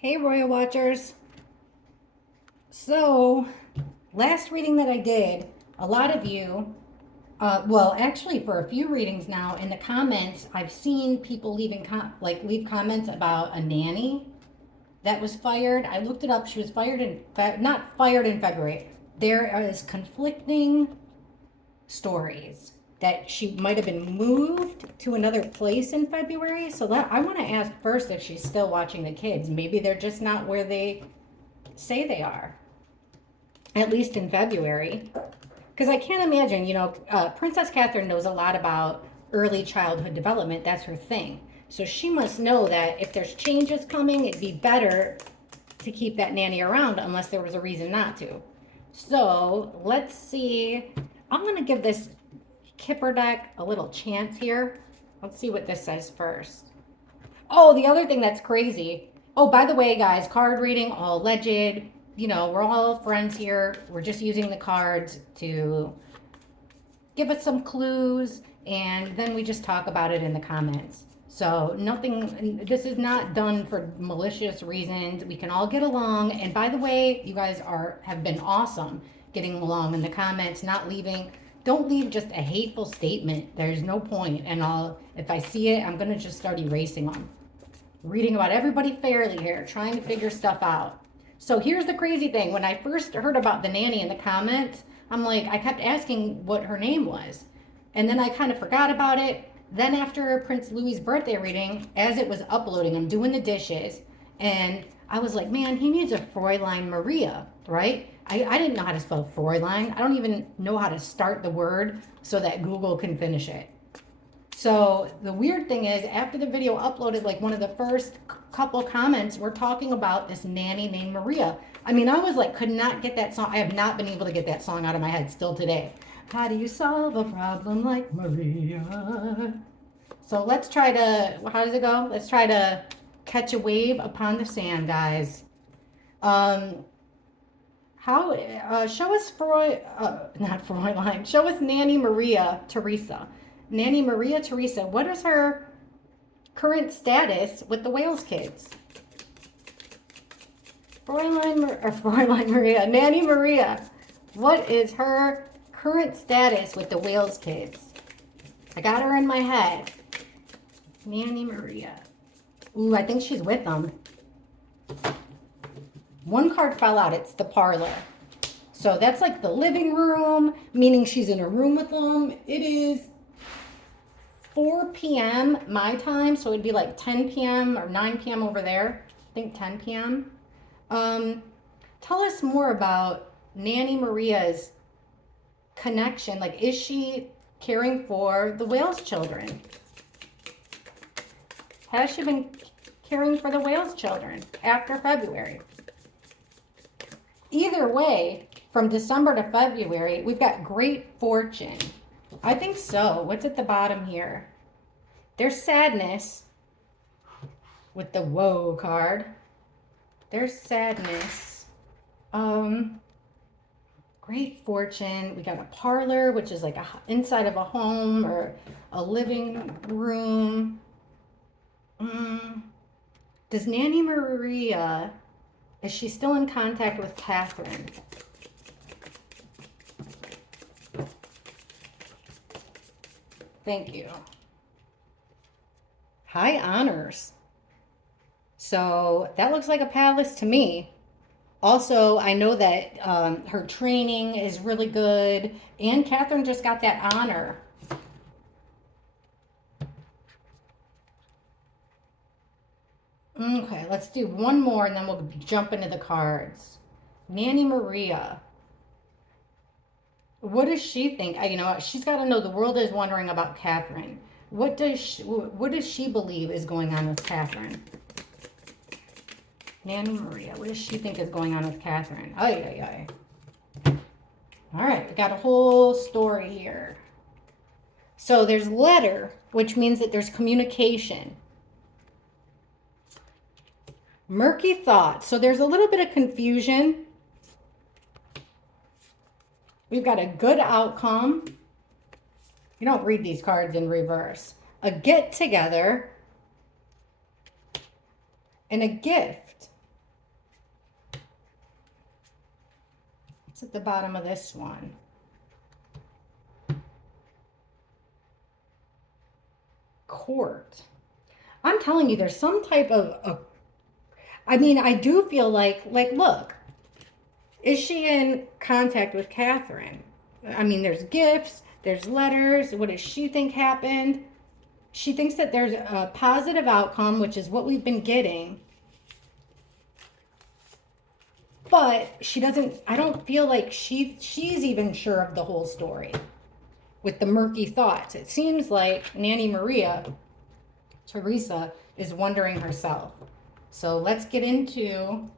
Hey, Royal Watchers. So, last reading that I did, a lot of you, well, actually, for a few readings now, in the comments, I've seen people leave comments about a nanny that was fired. I looked it up. She was fired not fired in February. There is conflicting stories that she might have been moved to another place in February. So that I want to ask first if she's still watching the kids. Maybe they're just not where they say they are, at least in February. Because I can't imagine, Princess Catherine knows a lot about early childhood development. That's her thing. So she must know that if there's changes coming, it'd be better to keep that nanny around unless there was a reason not to. So let's see. I'm going to give this Kipper deck a little chance here. Let's see what this says first. Oh, the other thing that's crazy. Oh, by the way, guys, card reading, all alleged. We're all friends here. We're just using the cards to give us some clues, and then we just talk about it in the comments. So nothing, this is not done for malicious reasons. We can all get along. And by the way, you guys have been awesome getting along in the comments, don't leave just a hateful statement. There's no point. And if I see it, I'm going to just start erasing them. Reading about everybody fairly here, trying to figure stuff out. So here's the crazy thing. When I first heard about the nanny in the comments, I kept asking what her name was. And then I kind of forgot about it. Then after Prince Louis's birthday reading, as it was uploading, I'm doing the dishes. And I was like, man, he needs a Fräulein Maria, right? I didn't know how to spell Fräulein. I don't even know how to start the word so that Google can finish it. So the weird thing is, after the video uploaded, one of the first couple comments were talking about this nanny named Maria. I was could not get that song. I have not been able to get that song out of my head still today. How do you solve a problem like Maria? So let's try to, how does it go? Let's try to catch a wave upon the sand, guys. Show us not Fräulein, show us Nanny Maria Teresa. Nanny Maria Teresa, what is her current status with the Wales kids? Fräulein Maria, Nanny Maria, what is her current status with the Wales kids? I got her in my head. Nanny Maria. Ooh, I think she's with them. One card fell out. It's the parlor. So that's like the living room, meaning she's in a room with them. It is 4 p.m. my time, so it'd be like 10 p.m. or 9 p.m. over there. I think 10 p.m. Tell us more about Nanny Maria's connection. Is she caring for the Wales children? Has she been caring for the Wales children after February? Either way, from December to February, we've got great fortune. I think so. What's at the bottom here? There's sadness with the woe card. There's sadness. Great fortune. We got a parlor, which is inside of a home or a living room. Does Nanny Maria, is she still in contact with Catherine? Thank you. High honors. So that looks like a palace to me. Also, I know that her training is really good, and Catherine just got that honor. Okay, let's do one more and then we'll jump into the cards. Nanny Maria. What does she think? She's got to know the world is wondering about Catherine. What does she believe is going on with Catherine? Nanny Maria, what does she think is going on with Catherine? Ay. All right, we got a whole story here. So there's letter, which means that there's communication. Murky thoughts. So there's a little bit of confusion. We've got a good outcome. You don't read these cards in reverse. A get together and a gift. It's at the bottom of this one. Court. I'm telling you, there's some type of I mean, I do feel like, look, is she in contact with Catherine? I mean, there's gifts, there's letters. What does she think happened? She thinks that there's a positive outcome, which is what we've been getting. But she doesn't, I don't feel like she's even sure of the whole story with the murky thoughts. It seems like Nanny Maria, Teresa, is wondering herself. So let's get into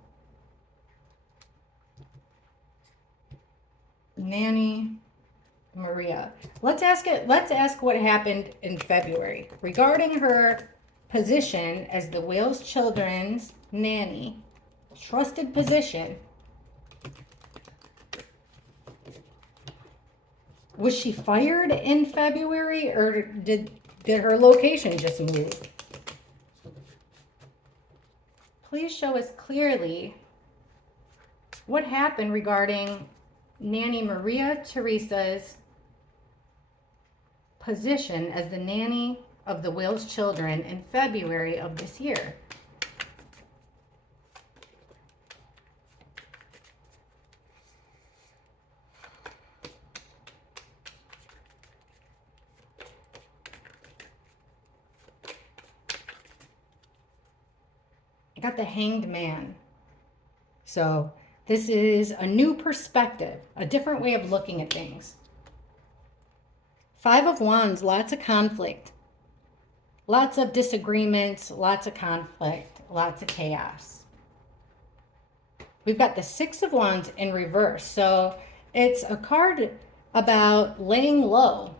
Nanny Maria. Let's ask what happened in February regarding her position as the Wales Children's nanny. Trusted position. Was she fired in February, or did her location just move? Please show us clearly what happened regarding Nanny Maria Teresa's position as the nanny of the Wales children in February of this year. I got the Hanged Man. So this is a new perspective, a different way of looking at things. Five of Wands, lots of conflict, lots of disagreements, lots of conflict, lots of chaos. We've got the Six of Wands in reverse. So it's a card about laying low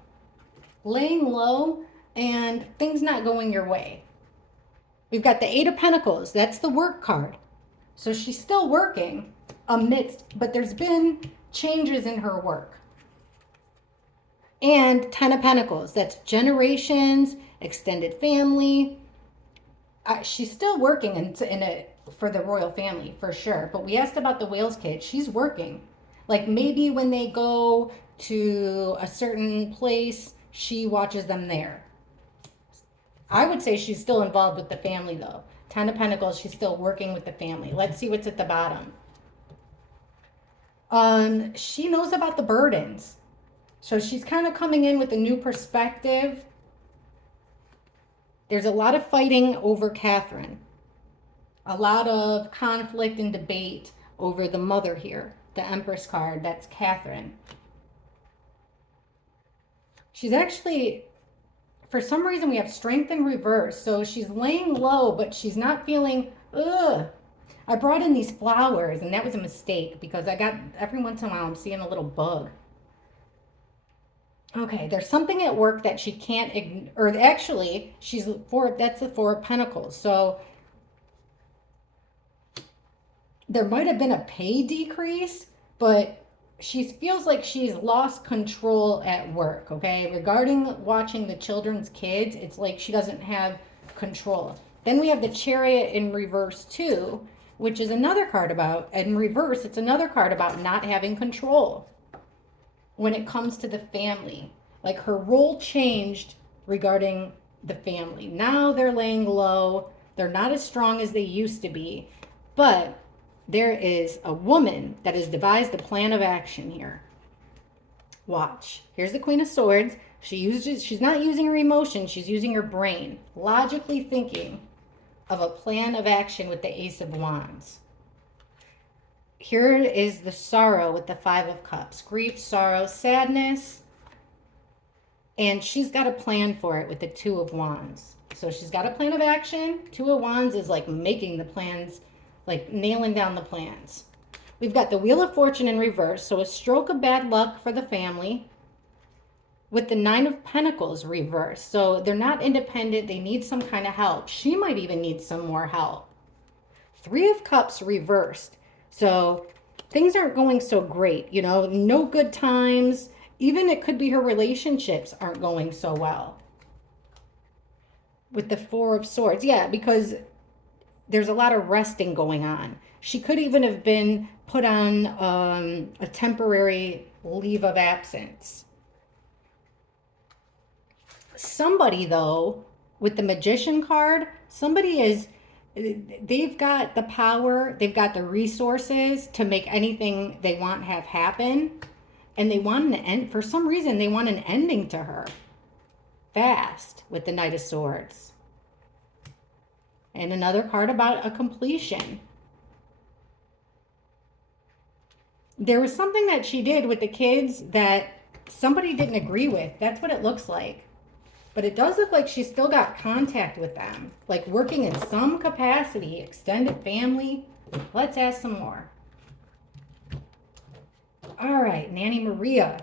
and things not going your way. We've got the Eight of Pentacles. That's the work card. So she's still working but there's been changes in her work. And Ten of Pentacles. That's generations, extended family. She's still working for the royal family, for sure. But we asked about the Wales kid. She's working. Like maybe when they go to a certain place, she watches them there. I would say she's still involved with the family, though. Ten of Pentacles, she's still working with the family. Let's see what's at the bottom. She knows about the burdens. So she's kind of coming in with a new perspective. There's a lot of fighting over Catherine. A lot of conflict and debate over the mother here. The Empress card, that's Catherine. She's actually... For some reason, we have strength in reverse. So she's laying low, but she's not feeling, ugh. I brought in these flowers, and that was a mistake because every once in a while, I'm seeing a little bug. Okay, there's something at work that she can't ignore. Or actually, that's the Four of Pentacles. So there might have been a pay decrease, but she feels like she's lost control at work, okay? Regarding watching the children's kids, it's like she doesn't have control. Then we have the Chariot in reverse too, which is another card about, in reverse, it's another card about not having control when it comes to the family. Like her role changed regarding the family. Now they're laying low. They're not as strong as they used to be, but there is a woman that has devised a plan of action here. Watch. Here's the Queen of Swords. She's not using her emotion. She's using her brain. Logically thinking of a plan of action with the Ace of Wands. Here is the sorrow with the Five of Cups. Grief, sorrow, sadness. And she's got a plan for it with the Two of Wands. So she's got a plan of action. Two of Wands is like making the plans, like nailing down the plans. We've got the Wheel of Fortune in reverse, so a stroke of bad luck for the family with the Nine of Pentacles reverse. So they're not independent, they need some kind of help. She might even need some more help. Three of Cups reversed. So things aren't going so great, no good times. Even it could be her relationships aren't going so well. With the Four of Swords, yeah, because there's a lot of resting going on. She could even have been put on a temporary leave of absence. Somebody, though, with the magician card, somebody is, they've got the power, they've got the resources to make anything they want have happen. And they want an end, for some reason, they want an ending to her fast with the Knight of Swords. And another card about a completion. There was something that she did with the kids that somebody didn't agree with. That's what it looks like. But it does look like she still got contact with them, like working in some capacity, extended family. Let's ask some more. All right, Nanny Maria.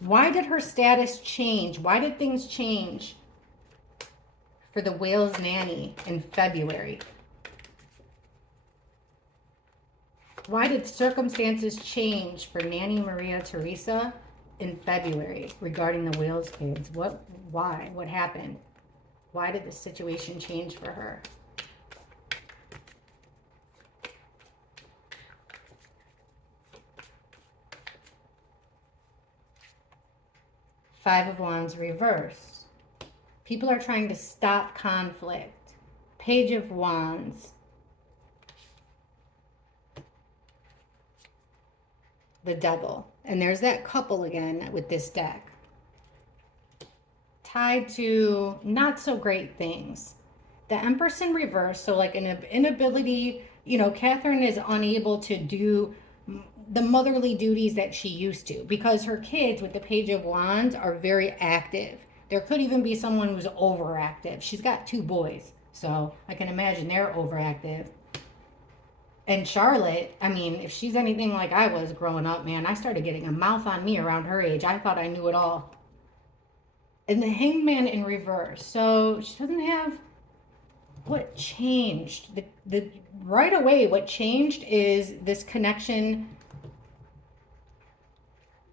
Why did her status change? Why did things change for the Wales nanny in February? Why did circumstances change for Nanny Maria Teresa in February regarding the Wales kids? Why? What happened? Why did the situation change for her? Five of Wands reverse. People are trying to stop conflict. Page of Wands. The Devil. And there's that couple again with this deck. Tied to not so great things. The Empress in reverse, so like an inability, Catherine is unable to do the motherly duties that she used to because her kids with the Page of Wands are very active. There could even be someone who's overactive. She's got 2 boys, so I can imagine they're overactive. And Charlotte, I mean, if she's anything like I was growing up, man, I started getting a mouth on me around her age. I thought I knew it all. And the Hangman in reverse. So she doesn't have what changed. The right away, what changed is this connection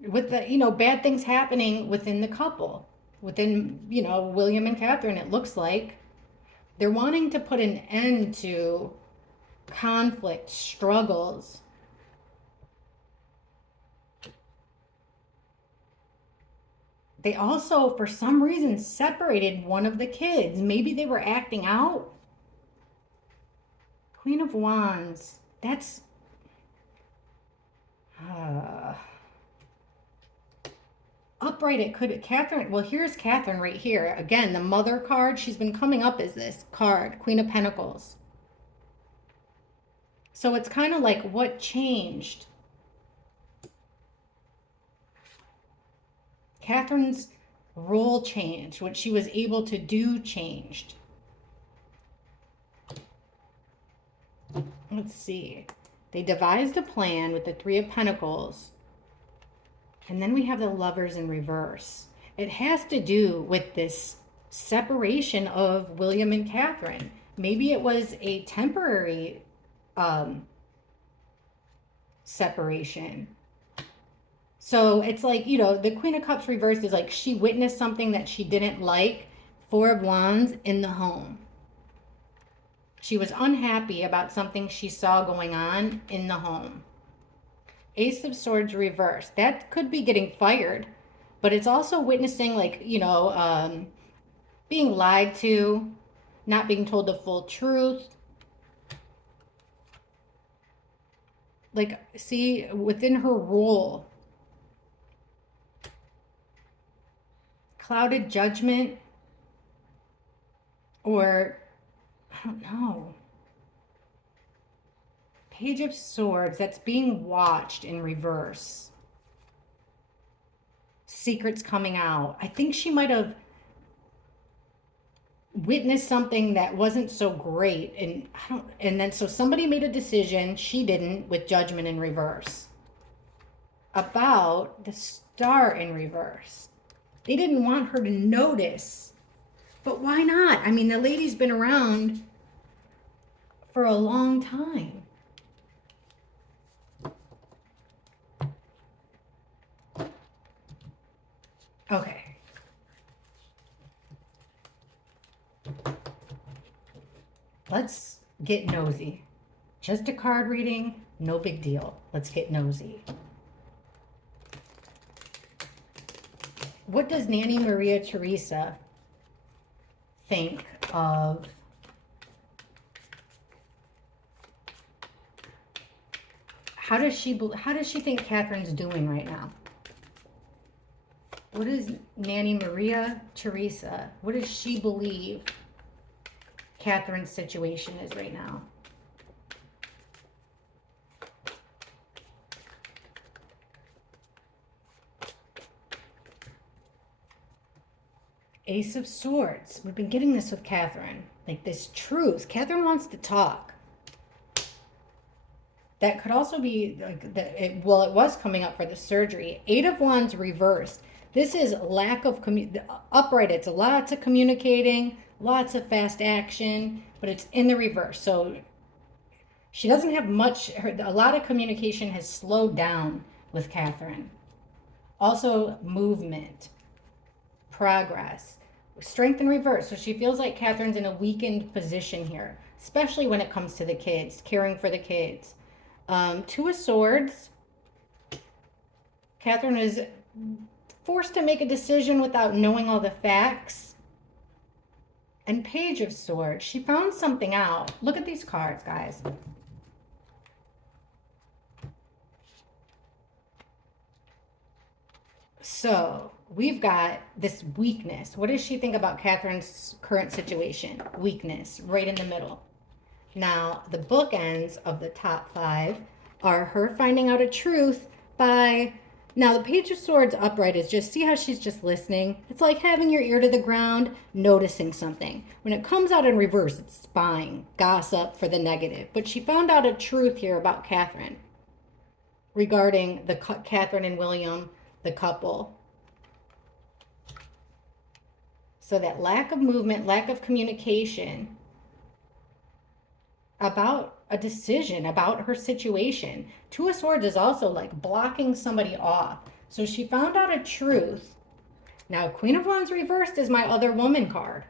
with the, bad things happening within the couple. Within, William and Catherine, it looks like. They're wanting to put an end to conflict, struggles. They also, for some reason, separated one of the kids. Maybe they were acting out. Queen of Wands. That's... upright, it could... Catherine... Well, here's Catherine right here. Again, the mother card. She's been coming up as this card. Queen of Pentacles. So it's kind of like what changed. Catherine's role changed. What she was able to do changed. Let's see. They devised a plan with the 3 of Pentacles. And then we have the Lovers in reverse. It has to do with this separation of William and Catherine. Maybe it was a temporary separation. So it's like, the Queen of Cups reversed is like she witnessed something that she didn't like. 4 of Wands in the home. She was unhappy about something she saw going on in the home. Ace of Swords reversed. That could be getting fired, but it's also witnessing like, being lied to, not being told the full truth. Like, see, within her role, clouded judgment, or I don't know. Page of Swords, that's being watched in reverse. Secrets coming out. I think she might have witnessed something that wasn't so great, and then so somebody made a decision, she didn't, with Judgment in reverse. About the Star in reverse. They didn't want her to notice. But why not? I mean, the lady's been around for a long time. Okay. Let's get nosy. Just a card reading, no big deal. Let's get nosy. What does Nanny Maria Teresa think of how does she think Catherine's doing right now? What is Nanny Maria Teresa? What does she believe Catherine's situation is right now? Ace of Swords. We've been getting this with Catherine. Like this truth. Catherine wants to talk. That could also be like it was coming up for the surgery. Eight of Wands reversed. This is lack of upright. It's lots of communicating, lots of fast action, but it's in the reverse. So she doesn't have much. A lot of communication has slowed down with Catherine. Also, movement, progress, strength in reverse. So she feels like Catherine's in a weakened position here, especially when it comes to the kids, caring for the kids. Two of Swords. Catherine is forced to make a decision without knowing all the facts. And Page of Swords. She found something out. Look at these cards, guys. So we've got this weakness. What does she think about Catherine's current situation? Weakness, right in the middle. Now, the bookends of the top five are her finding out a truth by... Now, the Page of Swords upright is just, see how she's just listening? It's like having your ear to the ground, noticing something. When it comes out in reverse, it's spying, gossip for the negative. But she found out a truth here about Catherine regarding the Catherine and William, the couple. So that lack of movement, lack of communication about a decision, about her situation. Two of Swords is also like blocking somebody off. So she found out a truth. Now, Queen of Wands reversed is my other woman card.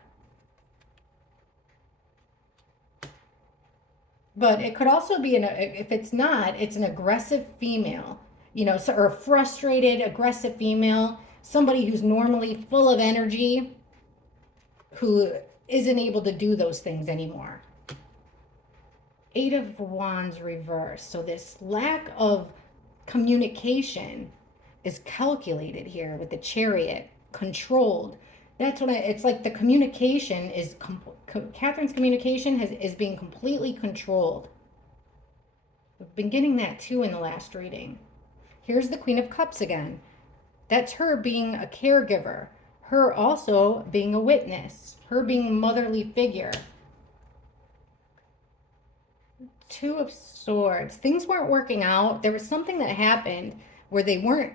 But it could also be, if it's not, it's an aggressive female. You know, or a frustrated, aggressive female. Somebody who's normally full of energy, who isn't able to do those things anymore. Eight of Wands reversed. So this lack of communication is calculated here with the Chariot, controlled. That's what it's like. The communication is, Catherine's communication is being completely controlled. We've been getting that too in the last reading. Here's the Queen of Cups again. That's her being a caregiver. Her also being a witness. Her being a motherly figure. Two of Swords. Things weren't working out. There was something that happened where they weren't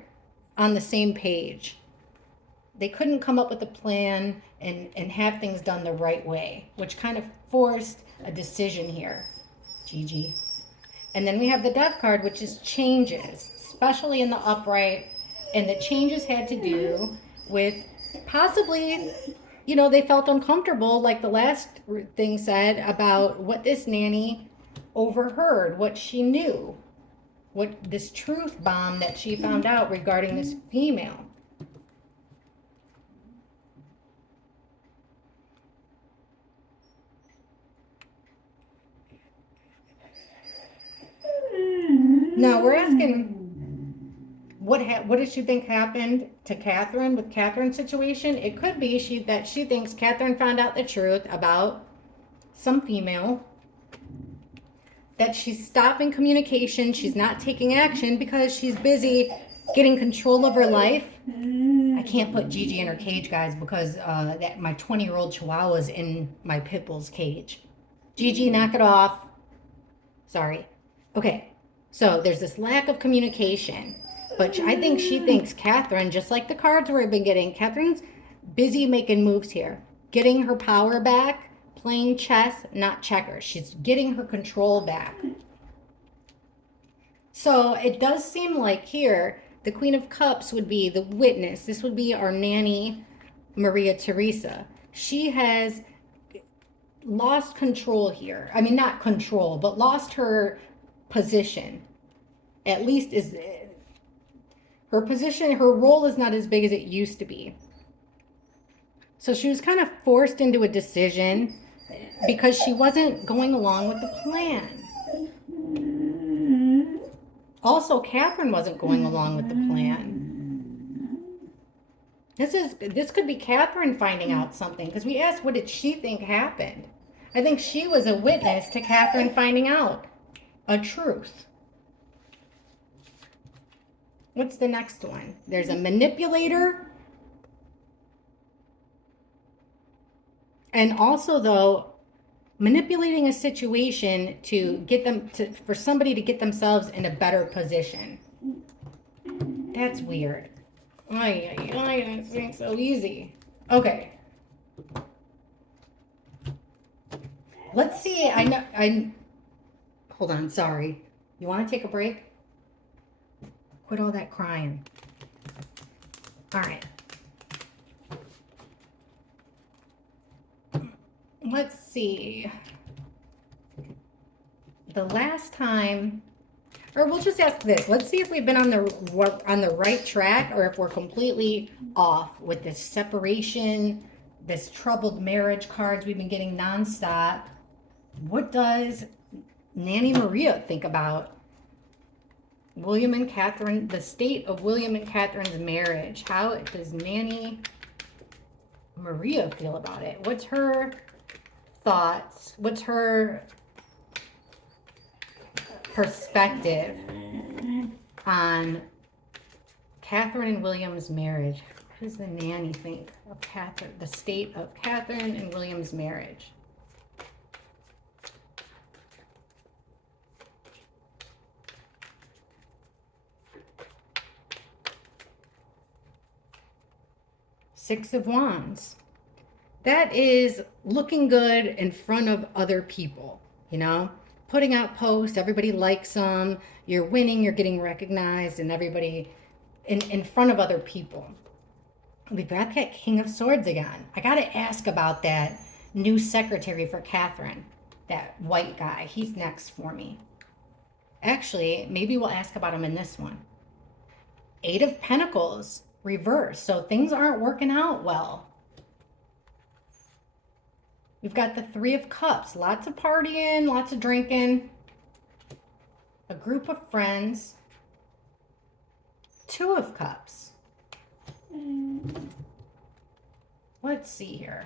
on the same page. They couldn't come up with a plan and have things done the right way, which kind of forced a decision here. Gigi. And then we have the Death card, which is changes, especially in the upright. And the changes had to do with possibly, you know, they felt uncomfortable, like the last thing said, about what this nanny overheard, what she knew, what this truth bomb that she found out regarding this female. Now we're asking, what does she think happened to Catherine with Catherine's situation? It could be that she thinks Catherine found out the truth about some female, that she's stopping communication, she's not taking action because she's busy getting control of her life. I can't put Gigi in her cage, guys, because that my 20-year-old Chihuahua's in my pit bull's cage. Gigi, knock it off. Sorry. Okay, so there's this lack of communication, but I think she thinks Catherine, just like the cards we've been getting, Catherine's busy making moves here, getting her power back, playing chess, not checkers. She's getting her control back. So it does seem like here, the Queen of Cups would be the witness. This would be our Nanny Maria Teresa. She has lost control here. I mean, not control, but lost her position. At least is her position, her role is not as big as it used to be. So she was kind of forced into a decision because she wasn't going along with the plan. Also, Catherine wasn't going along with the plan. This could be Catherine finding out something, because we asked what did she think happened. I think she was a witness to Catherine finding out a truth. What's the next one? There's a manipulator. And also, though, manipulating a situation to get them to, for somebody to get themselves in a better position. That's weird. I don't think so easy. Okay. Let's see. Hold on. Sorry. You want to take a break? Quit all that crying. All right. Let's see. The last time, or we'll just ask this. Let's see if we've been on the right track, or if we're completely off with this separation, this troubled marriage cards we've been getting nonstop. What does Nanny Maria think about William and Catherine, the state of William and Catherine's marriage? How does Nanny Maria feel about it? What's her thoughts? What's her perspective on Catherine and William's marriage? What does the nanny think of Catherine, the state of Catherine and William's marriage? Six of Wands. That is looking good in front of other people, you know? Putting out posts, everybody likes them, you're winning, you're getting recognized, and everybody in front of other people. We've got that King of Swords again. I got to ask about that new secretary for Catherine, that white guy. He's next for me. Actually, maybe we'll ask about him in this one. Eight of Pentacles, reverse. So things aren't working out well. We've got the Three of Cups. Lots of partying, lots of drinking. A group of friends. Two of Cups. Let's see here.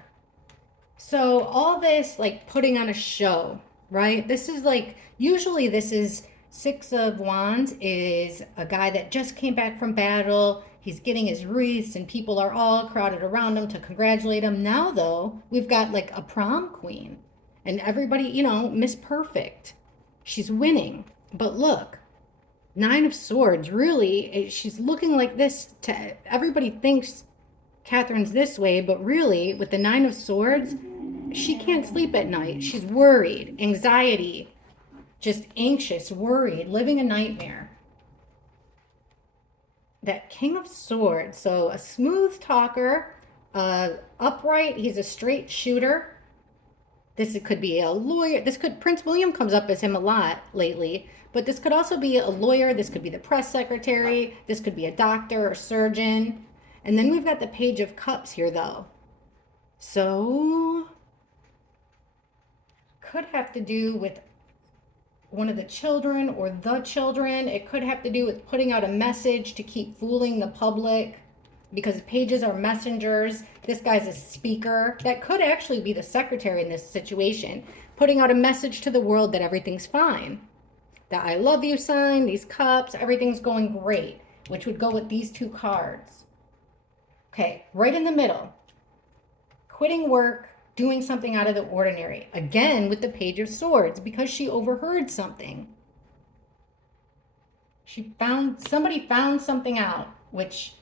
So all this, like putting on a show, right? This is like, usually this is Six of Wands is a guy that just came back from battle. He's getting his wreaths and people are all crowded around him to congratulate him. Now, though, we've got like a prom queen and everybody, you know, Miss Perfect. She's winning. But look, Nine of Swords, really, she's looking like this to everybody thinks Catherine's this way, but really with the Nine of Swords, she can't sleep at night. She's worried, anxiety, just anxious, worried, living a nightmare. That King of Swords, so a smooth talker, upright, he's a straight shooter. This could be a lawyer. Prince William comes up as him a lot lately, but this could also be a lawyer. This could be the press secretary. This could be a doctor or surgeon. And then we've got the Page of Cups here, though. So, could have to do with one of the children or the children. It could have to do with putting out a message to keep fooling the public, because pages are messengers. This guy's a speaker. That could actually be the secretary in this situation, putting out a message to the world that everything's fine. That I love you sign, these cups, everything's going great, which would go with these two cards. Okay, right in the middle. Quitting work, doing something out of the ordinary. Again, with the Page of Swords, because she overheard something. Somebody found something out, which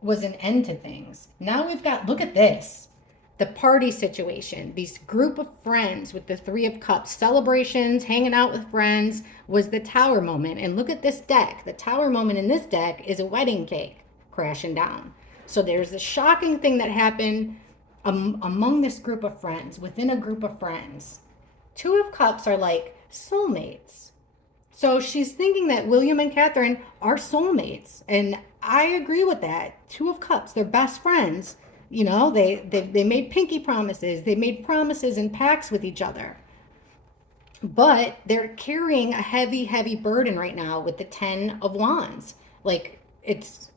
was an end to things. Now we've got, look at this, the party situation. These group of friends with the Three of Cups, celebrations, hanging out with friends, was the Tower moment. And look at this deck. The Tower moment in this deck is a wedding cake crashing down. So there's a shocking thing that happened among this group of friends, within a group of friends. Two of Cups are like soulmates. So she's thinking that William and Catherine are soulmates. And I agree with that. Two of Cups, they're best friends. You know, they made pinky promises. They made promises and pacts with each other. But they're carrying a heavy, heavy burden right now with the Ten of Wands. Like it's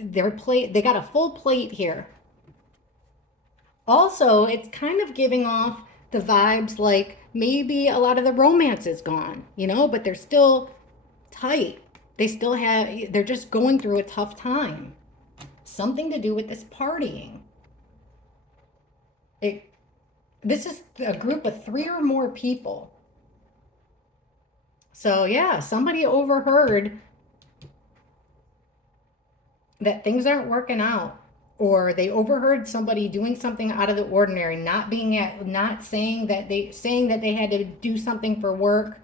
their plate. They got a full plate here. Also, it's kind of giving off the vibes like maybe a lot of the romance is gone, you know, but they're still tight. They still have, they're just going through a tough time. Something to do with this partying. It, this is a group of 3 or more people. So yeah, somebody overheard that things aren't working out, or they overheard somebody doing something out of the ordinary, not saying that they had to do something for work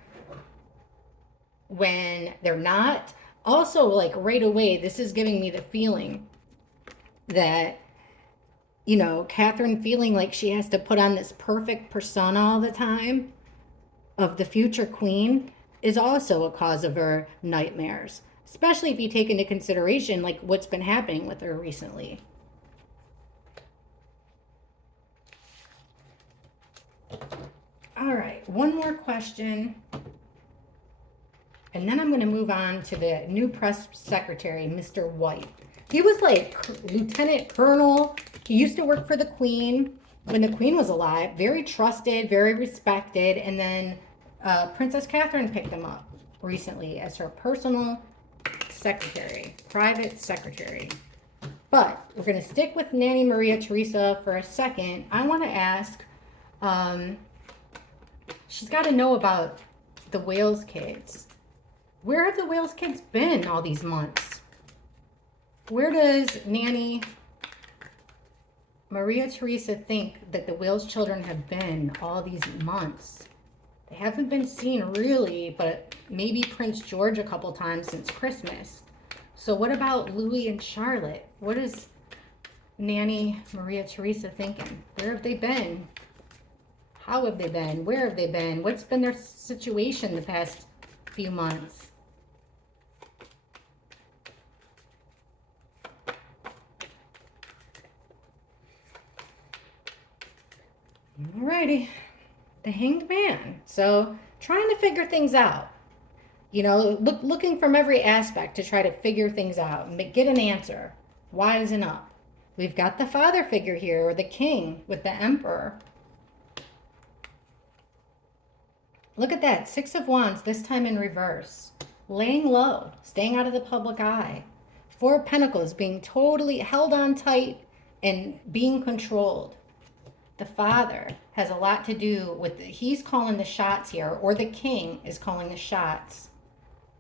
when they're not. Also, like right away, this is giving me the feeling that, you know, Catherine feeling like she has to put on this perfect persona all the time of the future queen is also a cause of her nightmares, especially if you take into consideration like what's been happening with her recently. All right, one more question. And then I'm going to move on to the new press secretary, Mr. White. He was like lieutenant colonel. He used to work for the queen when the queen was alive. Very trusted, very respected. And then Princess Catherine picked him up recently as her personal secretary, private secretary. But we're going to stick with Nanny Maria Theresa for a second. I want to ask, she's got to know about the Wales kids. Where have the Wales kids been all these months? Where does Nanny Maria Theresa think that the Wales children have been all these months? They haven't been seen really, but maybe Prince George a couple times since Christmas. So what about Louis and Charlotte? What is Nanny Maria Theresa thinking? Where have they been? How have they been? Where have they been? What's been their situation the past few months? Alrighty, the Hanged Man. So trying to figure things out. You know, looking from every aspect to try to figure things out and get an answer. Wising up. We've got the father figure here, or the king with the emperor. Look at that, 6 of Wands, this time in reverse. Laying low, staying out of the public eye. 4 of Pentacles, being totally held on tight and being controlled. The father has a lot to do with, he's calling the shots here, or the king is calling the shots.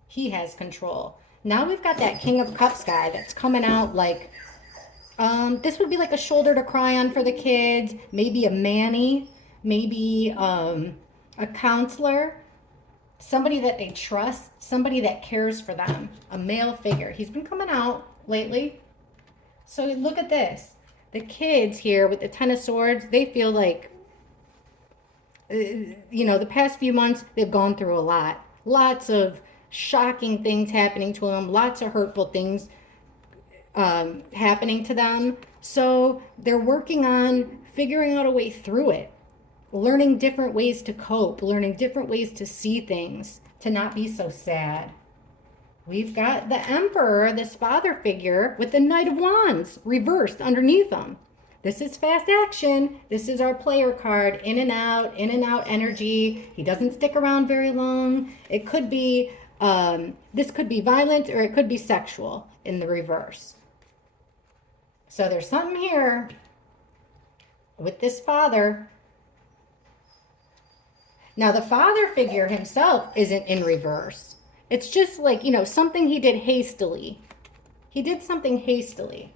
He has control. Now we've got that King of Cups guy that's coming out like, this would be like a shoulder to cry on for the kids, maybe a Manny, maybe a counselor, somebody that they trust, somebody that cares for them, a male figure. He's been coming out lately. So look at this. The kids here with the Ten of Swords, they feel like, you know, the past few months, they've gone through a lot. Lots of shocking things happening to them, lots of hurtful things happening to them. So they're working on figuring out a way through it, learning different ways to cope, learning different ways to see things, to not be so sad. We've got the Emperor, this father figure, with the Knight of Wands reversed underneath him. This is fast action. This is our player card, in and out energy. He doesn't stick around very long. It could be, this could be violent or it could be sexual in the reverse. So there's something here with this father. Now the father figure himself isn't in reverse. It's just like, you know, something he did hastily. He did something hastily.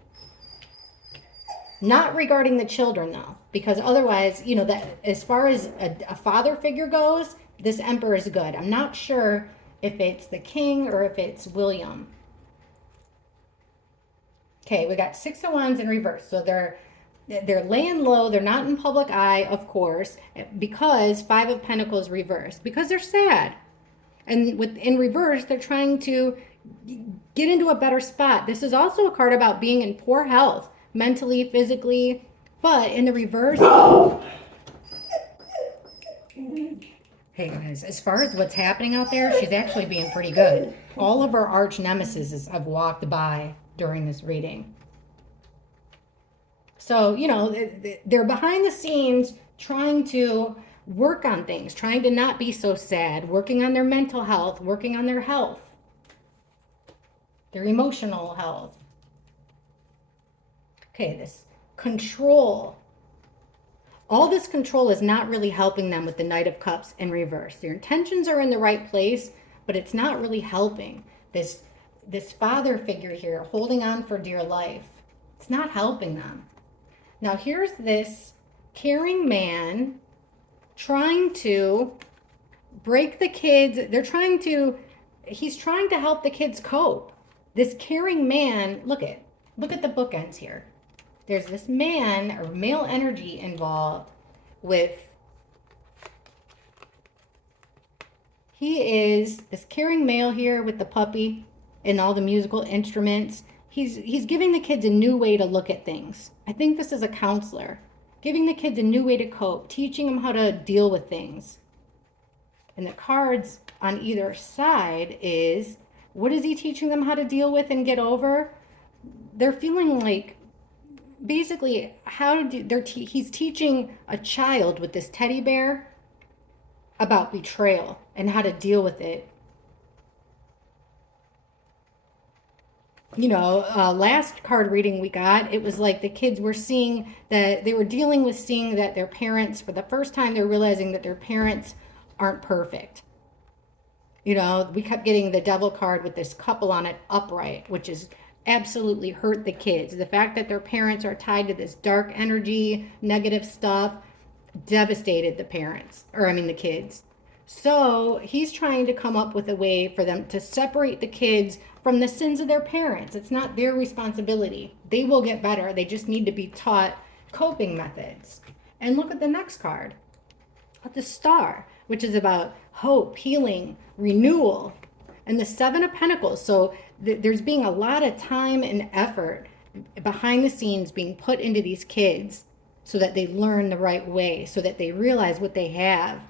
Not regarding the children, though, because otherwise, you know, that as far as a father figure goes, this emperor is good. I'm not sure if it's the king or if it's William. Okay, we got 6 of Wands in reverse. So they're laying low. They're not in public eye, of course, because Five of Pentacles reversed, because they're sad. And with in reverse, they're trying to get into a better spot. This is also a card about being in poor health, mentally, physically, but in the reverse. Hey guys, as far as what's happening out there, she's actually being pretty good. All of our arch nemesis have walked by during this reading. So, you know, they're behind the scenes trying to work on things, trying to not be so sad, working on their mental health, working on their health, their emotional health. Okay, this control. All this control is not really helping them with the Knight of Cups in reverse. Their intentions are in the right place, but it's not really helping. This father figure here holding on for dear life, it's not helping them. Now here's this caring man trying to break the kids. He's trying to help the kids cope. This caring man, look at the bookends here. There's this man or male energy involved with, he is this caring male here with the puppy and all the musical instruments. He's giving the kids a new way to look at things. I think this is a counselor, giving the kids a new way to cope, teaching them how to deal with things. And the cards on either side is, what is he teaching them how to deal with and get over? They're feeling like, basically, he's teaching a child with this teddy bear about betrayal and how to deal with it. You know, last card reading we got, it was like the kids were seeing that they were dealing with seeing that their parents, for the first time, they're realizing that their parents aren't perfect. You know, we kept getting the devil card with this couple on it upright, which is absolutely hurt the kids. The fact that their parents are tied to this dark energy, negative stuff, devastated the kids. So he's trying to come up with a way for them to separate the kids from the sins of their parents. It's not their responsibility. They will get better. They just need to be taught coping methods. And look at the next card, at the Star, which is about hope, healing, renewal, and the Seven of Pentacles. So there's being a lot of time and effort behind the scenes being put into these kids so that they learn the right way, so that they realize what they have.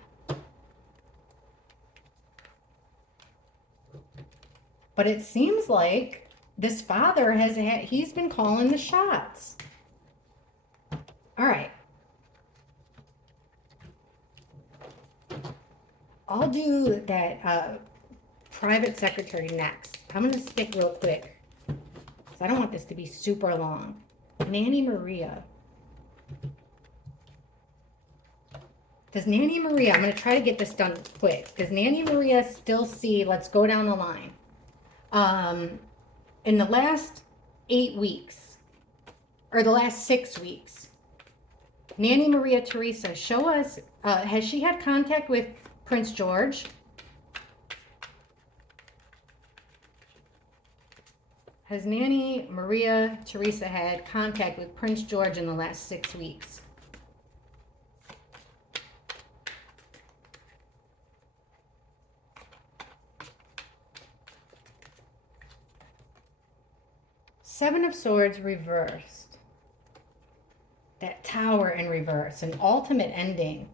But it seems like this father he's been calling the shots. All right. I'll do that private secretary next. I'm going to stick real quick because I don't want this to be super long. Nanny Maria. Does Nanny Maria, I'm going to try to get this done quick. Does Nanny Maria still see, let's go down the line. In the last 8 weeks, or the last 6 weeks, Nanny Maria Teresa, show us, has she had contact with Prince George? Has Nanny Maria Teresa had contact with Prince George in the last 6 weeks? Seven of Swords reversed. That Tower in reverse, an ultimate ending.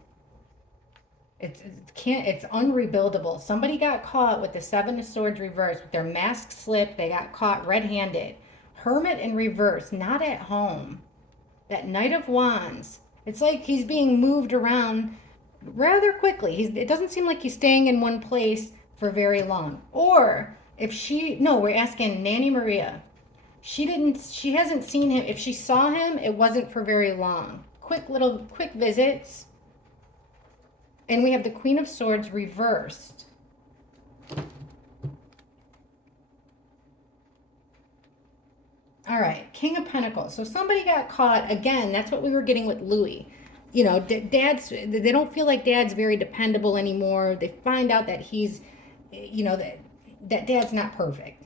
It's unrebuildable. Somebody got caught with the Seven of Swords reversed, with their mask slipped. They got caught red-handed. Hermit in reverse, not at home. That Knight of Wands. It's like he's being moved around rather quickly. It doesn't seem like he's staying in one place for very long. Or we're asking Nanny Maria. She hasn't seen him. If she saw him, it wasn't for very long. Quick visits. And we have the Queen of Swords reversed. All right, King of Pentacles. So somebody got caught. Again, that's what we were getting with Louis. You know, they don't feel like dad's very dependable anymore. They find out that he's, that dad's not perfect.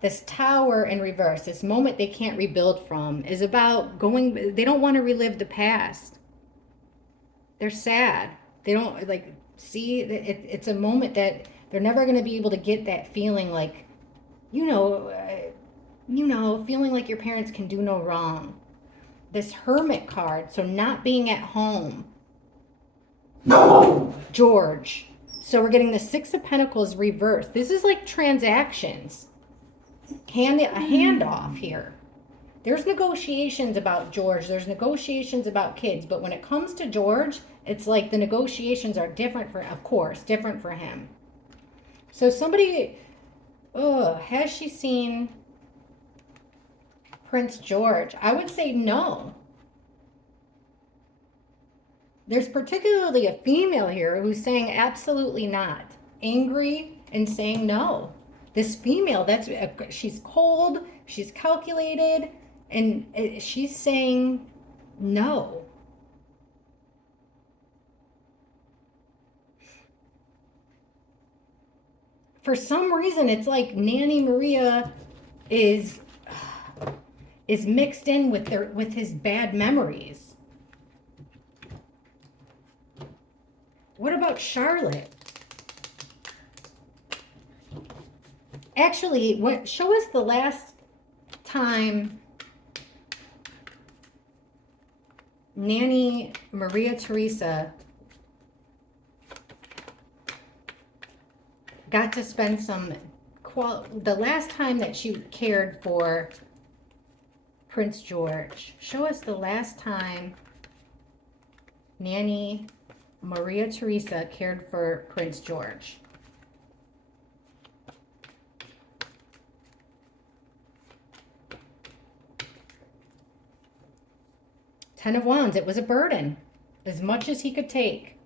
This Tower in reverse, this moment they can't rebuild from, is about going, they don't want to relive the past. They're sad. They don't like see it's a moment that they're never going to be able to get that feeling like, you know, feeling like your parents can do no wrong. This Hermit card, so not being at home. George. So we're getting the Six of Pentacles reversed. This is like transactions. A handoff here. There's negotiations about George. There's negotiations about kids. But when it comes to George, it's like the negotiations are different for, of course, different for him. So somebody, has she seen Prince George? I would say no. There's particularly a female here who's saying absolutely not. Angry and saying no. This female, she's cold, she's calculated, and she's saying no. For some reason, it's like Nanny Maria is mixed in with his bad memories. What about Charlotte? Actually, show us the last time Nanny Maria Teresa got to spend the last time that she cared for Prince George. Show us the last time Nanny Maria Teresa cared for Prince George. Ten of Wands, it was a burden, as much as he could take.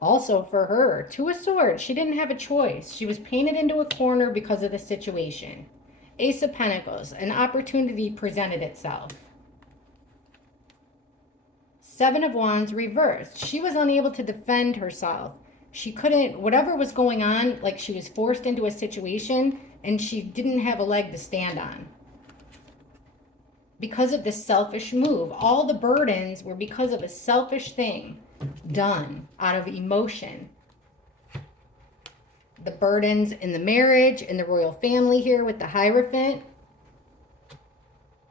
Also for her, Two of Swords, she didn't have a choice. She was painted into a corner because of the situation. Ace of Pentacles, an opportunity presented itself. Seven of Wands reversed. She was unable to defend herself. She couldn't, whatever was going on, like she was forced into a situation and she didn't have a leg to stand on. Because of this selfish move. All the burdens were because of a selfish thing done out of emotion. The burdens in the marriage, in the royal family here with the Hierophant.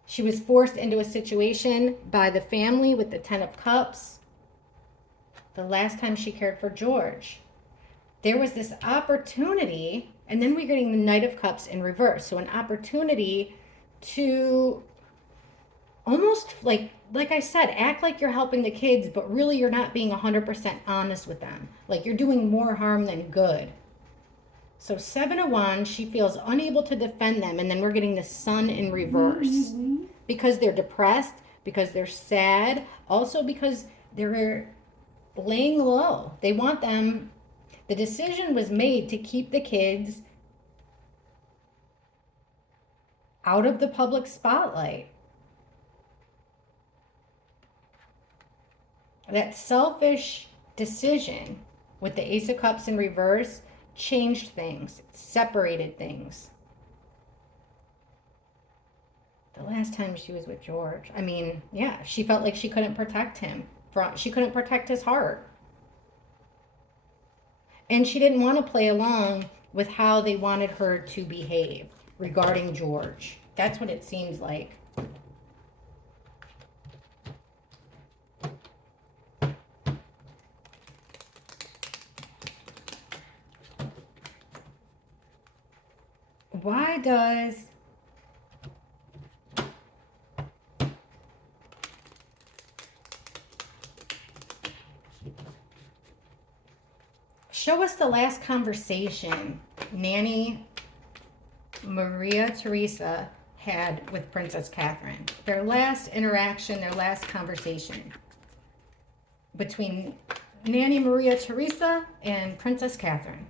She was forced into a situation by the family with the Ten of Cups. The last time she cared for George. There was this opportunity, and then we're getting the Knight of Cups in reverse. So an opportunity to almost like I said, act like you're helping the kids, but really you're not being 100% honest with them. Like you're doing more harm than good. So Seven of Wands, she feels unable to defend them. And then we're getting the Sun in reverse. Because they're depressed, because they're sad, also because they're laying low. They want them. The decision was made to keep the kids out of the public spotlight. That selfish decision with the Ace of Cups in reverse changed things, separated things. The last time she was with George, I mean, yeah, she felt like she couldn't protect him. She couldn't protect his heart. And she didn't want to play along with how they wanted her to behave regarding George. That's what it seems like. Why does show us the last conversation Nanny Maria Teresa had with Princess Catherine? Their last interaction, their last conversation between Nanny Maria Teresa and Princess Catherine.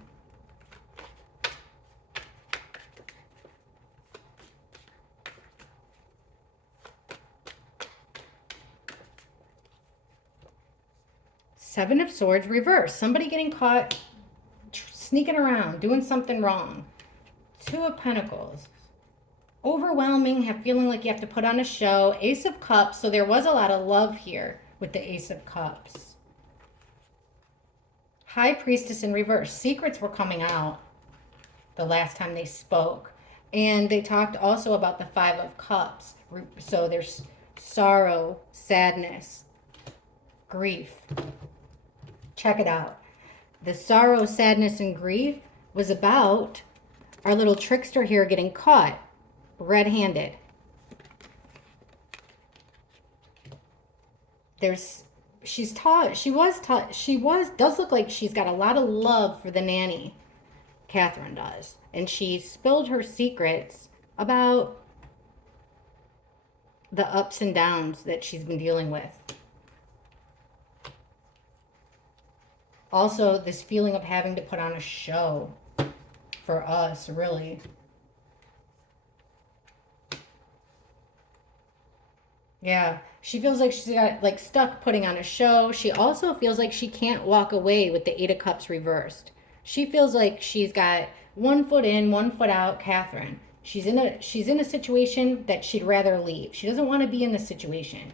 Seven of Swords reverse. Somebody getting caught sneaking around, doing something wrong. Two of Pentacles. overwhelming, have feeling like you have to put on a show. Ace of Cups, so there was a lot of love here with the Ace of Cups. High Priestess in reverse. Secrets were coming out the last time they spoke. And they talked also about the Five of Cups. So there's sorrow, sadness, grief. Check it out. The sorrow, sadness, and grief was about our little trickster here getting caught red-handed. Does look like she's got a lot of love for the nanny. Catherine does. And she spilled her secrets about the ups and downs that she's been dealing with. Also, this feeling of having to put on a show for us, really. Yeah, she feels like she's got like stuck putting on a show. She also feels like she can't walk away with the Eight of Cups reversed. She feels like she's got one foot in, one foot out, Catherine. She's in a situation that she'd rather leave. She doesn't want to be in the situation.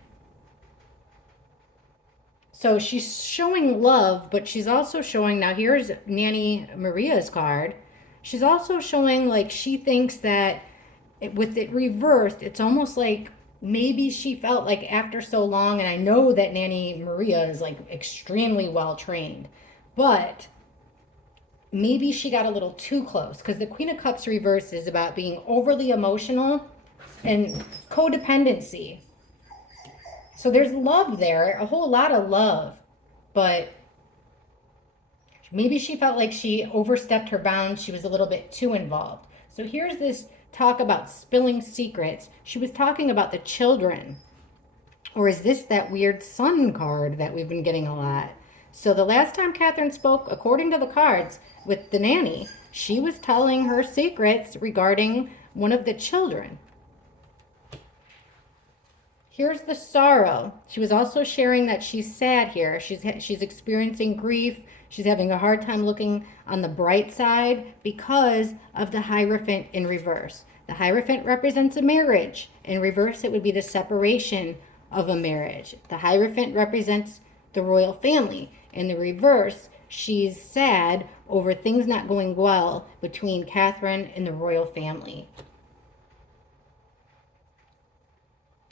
So she's showing love, but she's also showing, now here's Nanny Maria's card. She's also showing like she thinks that with it reversed, it's almost like maybe she felt like after so long, and I know that Nanny Maria is like extremely well trained, but maybe she got a little too close, because the Queen of Cups reverse is about being overly emotional and codependency. So there's love there, a whole lot of love, but maybe she felt like she overstepped her bounds. She was a little bit too involved. So here's this talk about spilling secrets. She was talking about the children. Or is this that weird sun card that we've been getting a lot? So the last time Catherine spoke, according to the cards, with the nanny, she was telling her secrets regarding one of the children. Here's the sorrow. She was also sharing that she's sad here. She's experiencing grief. She's having a hard time looking on the bright side because of the Hierophant in reverse. The Hierophant represents a marriage. In reverse, it would be the separation of a marriage. The Hierophant represents the royal family. In the reverse, she's sad over things not going well between Catherine and the royal family.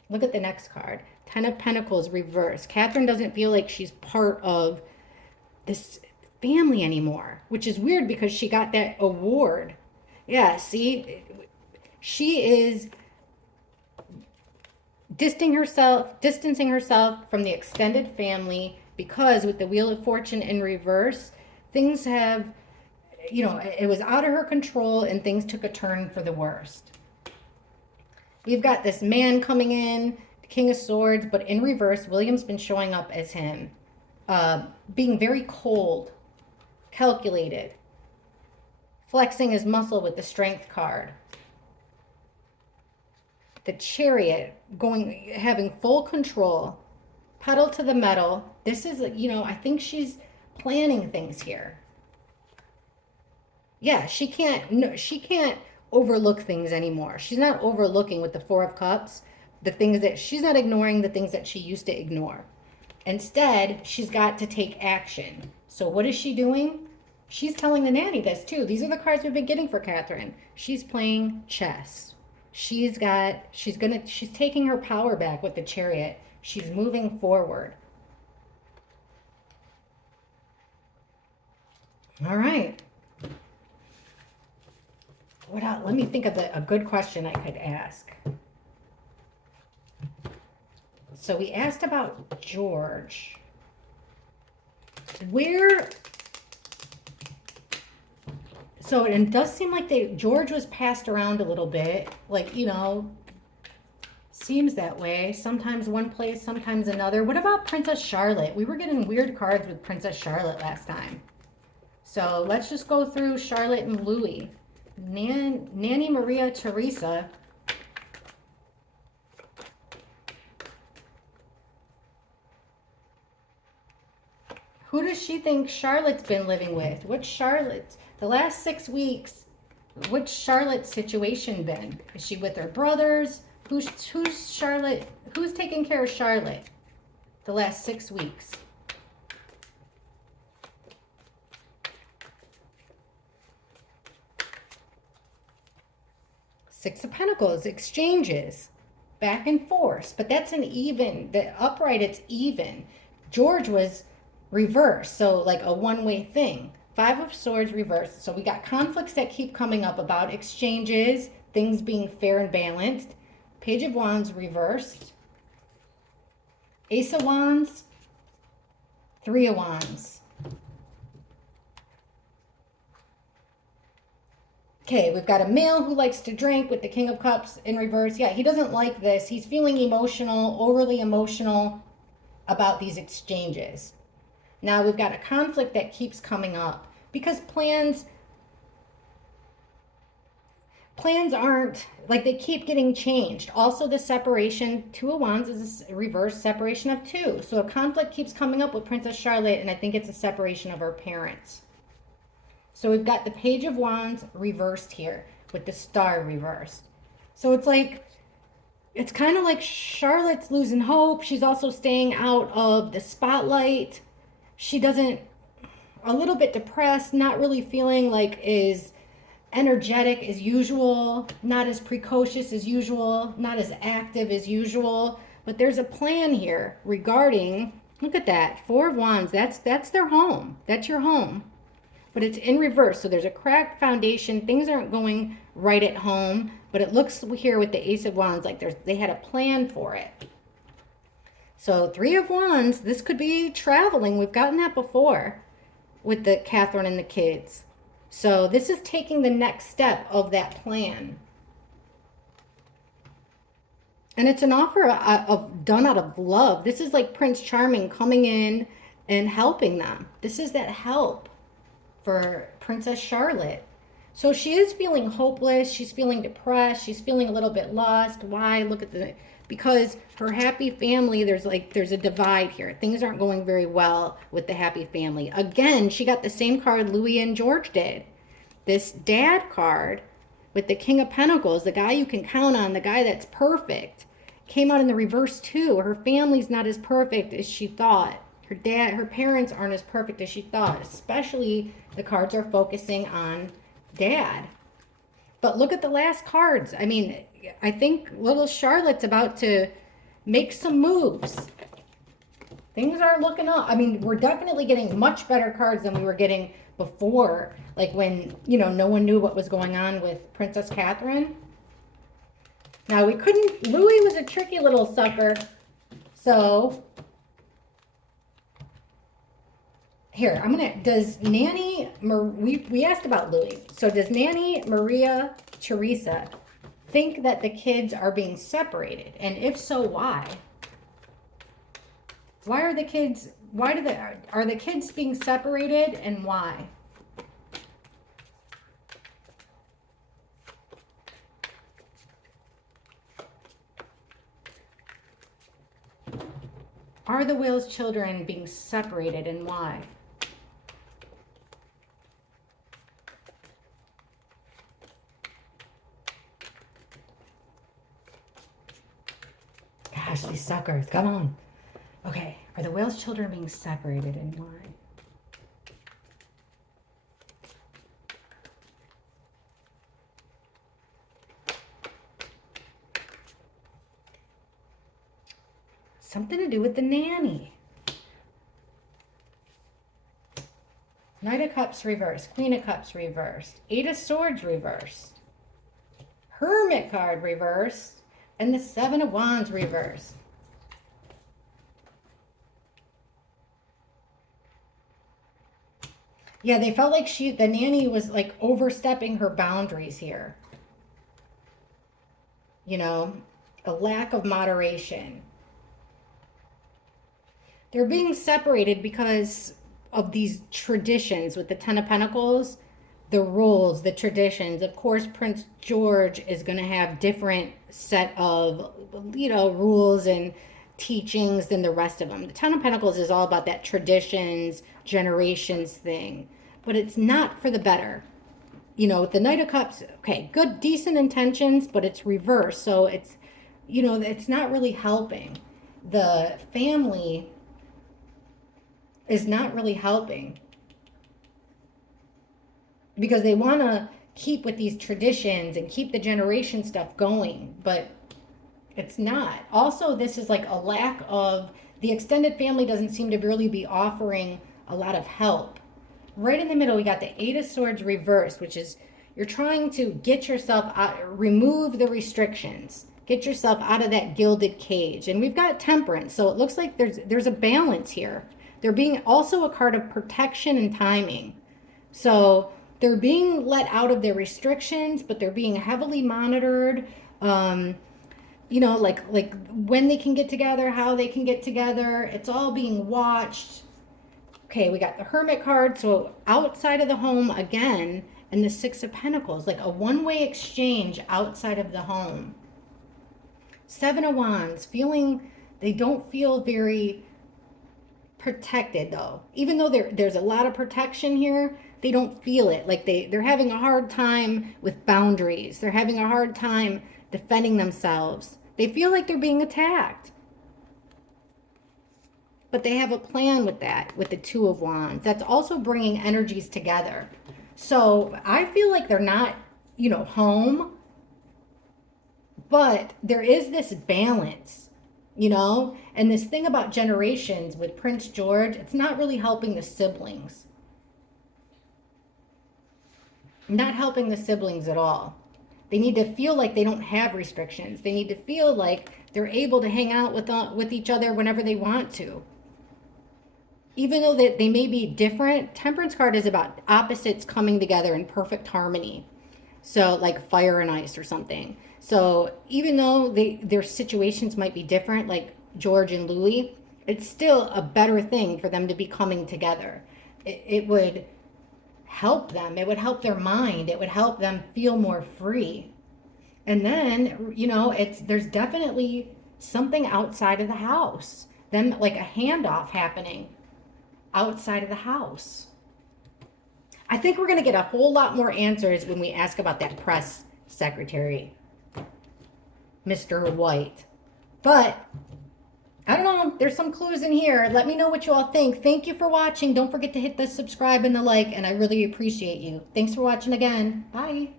Look at the next card. Ten of Pentacles reverse. Catherine doesn't feel like she's part of this family anymore, which is weird because she got that award. Yeah, see? She is distancing herself from the extended family because with the Wheel of Fortune in reverse, things have, it was out of her control and things took a turn for the worst. We've got this man coming in, the King of Swords, but in reverse, William's been showing up as him, being very cold, calculated, flexing his muscle with the Strength card. The Chariot, having full control, pedal to the metal. This is, I think she's planning things here. Yeah, she can't overlook things anymore. She's not overlooking with the Four of Cups, she's not ignoring the things that she used to ignore. Instead, she's got to take action. So what is she doing? She's telling the nanny this too. These are the cards we've been getting for Catherine. She's playing chess. She's taking her power back with the Chariot. She's moving forward. All right. What else? Let me think of a good question I could ask. So we asked about George. So it does seem like George was passed around a little bit. Like, seems that way. Sometimes one place, sometimes another. What about Princess Charlotte? We were getting weird cards with Princess Charlotte last time. So let's just go through Charlotte and Louis. Nanny Maria Teresa. Who does she think Charlotte's been living with? What's Charlotte's? The last 6 weeks, What's Charlotte's situation been? Is she with her brothers? Who's Charlotte? Who's taking care of Charlotte the last 6 weeks? Six of Pentacles, exchanges, back and forth. But that's an even, the upright, it's even. George was reversed, so like a one-way thing. Five of Swords reversed. So we got conflicts that keep coming up about exchanges, things being fair and balanced. Page of Wands reversed. Ace of Wands. Three of Wands. Okay, we've got a male who likes to drink with the King of Cups in reverse. Yeah, he doesn't like this. He's feeling emotional, overly emotional about these exchanges. Now we've got a conflict that keeps coming up because plans aren't, like, they keep getting changed. Also, the separation, Two of Wands is a reverse separation of two. So a conflict keeps coming up with Princess Charlotte, and I think it's a separation of her parents. So we've got the Page of Wands reversed here with the Star reversed. So it's like, it's kind of like Charlotte's losing hope. She's also staying out of the spotlight. She doesn't, a little bit depressed, not really feeling like is energetic as usual, not as precocious as usual, not as active as usual. But there's a plan here regarding, look at that, Four of Wands. That's their home. That's your home. But it's in reverse. So there's a cracked foundation. Things aren't going right at home. But it looks here with the Ace of Wands like they had a plan for it. So Three of Wands, this could be traveling. We've gotten that before with the Catherine and the kids. So this is taking the next step of that plan. And it's an offer done out of love. This is like Prince Charming coming in and helping them. This is that help for Princess Charlotte. So she is feeling hopeless. She's feeling depressed. She's feeling a little bit lost. Why? Look at because her happy family, there's a divide here. Things aren't going very well with the happy family. Again, she got the same card Louis and George did. This dad card with the King of Pentacles, the guy you can count on, the guy that's perfect, came out in the reverse too. Her family's not as perfect as she thought. Her parents aren't as perfect as she thought, especially the cards are focusing on dad. But look at the last cards. I mean, I think little Charlotte's about to make some moves. Things are looking up. I mean, we're definitely getting much better cards than we were getting before, like when, no one knew what was going on with Princess Catherine. Now, Louis was a tricky little sucker, so here, does Nanny, we asked about Louis. So does Nanny Maria Teresa think that the kids are being separated? And if so, why? Why are the kids, are the kids being separated and why? Are the Whale's children being separated and why? Gosh, these suckers, come on. Okay, are the Whale's children being separated and why? Something to do with the nanny. Knight of Cups reversed, Queen of Cups reversed, Eight of Swords reversed, Hermit card reversed, and the Seven of Wands reversed. Yeah, they felt like the nanny was like overstepping her boundaries here. A lack of moderation. They're being separated because of these traditions with the Ten of Pentacles, the rules, the traditions. Of course, Prince George is going to have different set of, rules and teachings than the rest of them. The Ten of Pentacles is all about that traditions, generations thing, but it's not for the better. you know, the Knight of Cups, okay, good, decent intentions, but it's reversed. So it's, you know, it's not really helping. The family is not really helping because they want to keep with these traditions and keep the generation stuff going, but it's not. Also, this is like a lack of, the extended family doesn't seem to really be offering a lot of help. Right in the middle, we got the Eight of Swords reversed, which is you're trying to get yourself out, remove the restrictions, get yourself out of that gilded cage. And we've got Temperance, so it looks like there's a balance here. They're being also a card of protection and timing. So they're being let out of their restrictions, but they're being heavily monitored. You know, like when they can get together, how they can get together. It's all being watched. Okay, we got the Hermit card, so outside of the home again, and the Six of Pentacles, like a one-way exchange outside of the home. Seven of Wands, feeling, they don't feel very protected though. Even though there's a lot of protection here, they don't feel it. Like they're having a hard time with boundaries. They're having a hard time defending themselves. They feel like they're being attacked. But they have a plan with that, with the Two of Wands. That's also bringing energies together. So I feel like they're not, you know, home, but there is this balance, you know? And this thing about generations with Prince George, it's not really helping the siblings. Not helping the siblings at all. They need to feel like they don't have restrictions. They need to feel like they're able to hang out with each other whenever they want to. Even though they may be different, Temperance card is about opposites coming together in perfect harmony. So like fire and ice or something. So even though their situations might be different, like George and Louis, it's still a better thing for them to be coming together. It would help them. It would help their mind. It would help them feel more free. And then, you know, there's definitely something outside of the house. Them like a handoff happening outside of the house. I think we're going to get a whole lot more answers when we ask about that press secretary, Mr. White. But I don't know. There's some clues in here. Let me know what you all think. Thank you for watching. Don't forget to hit the subscribe and the like, and I really appreciate you. Thanks for watching again. Bye.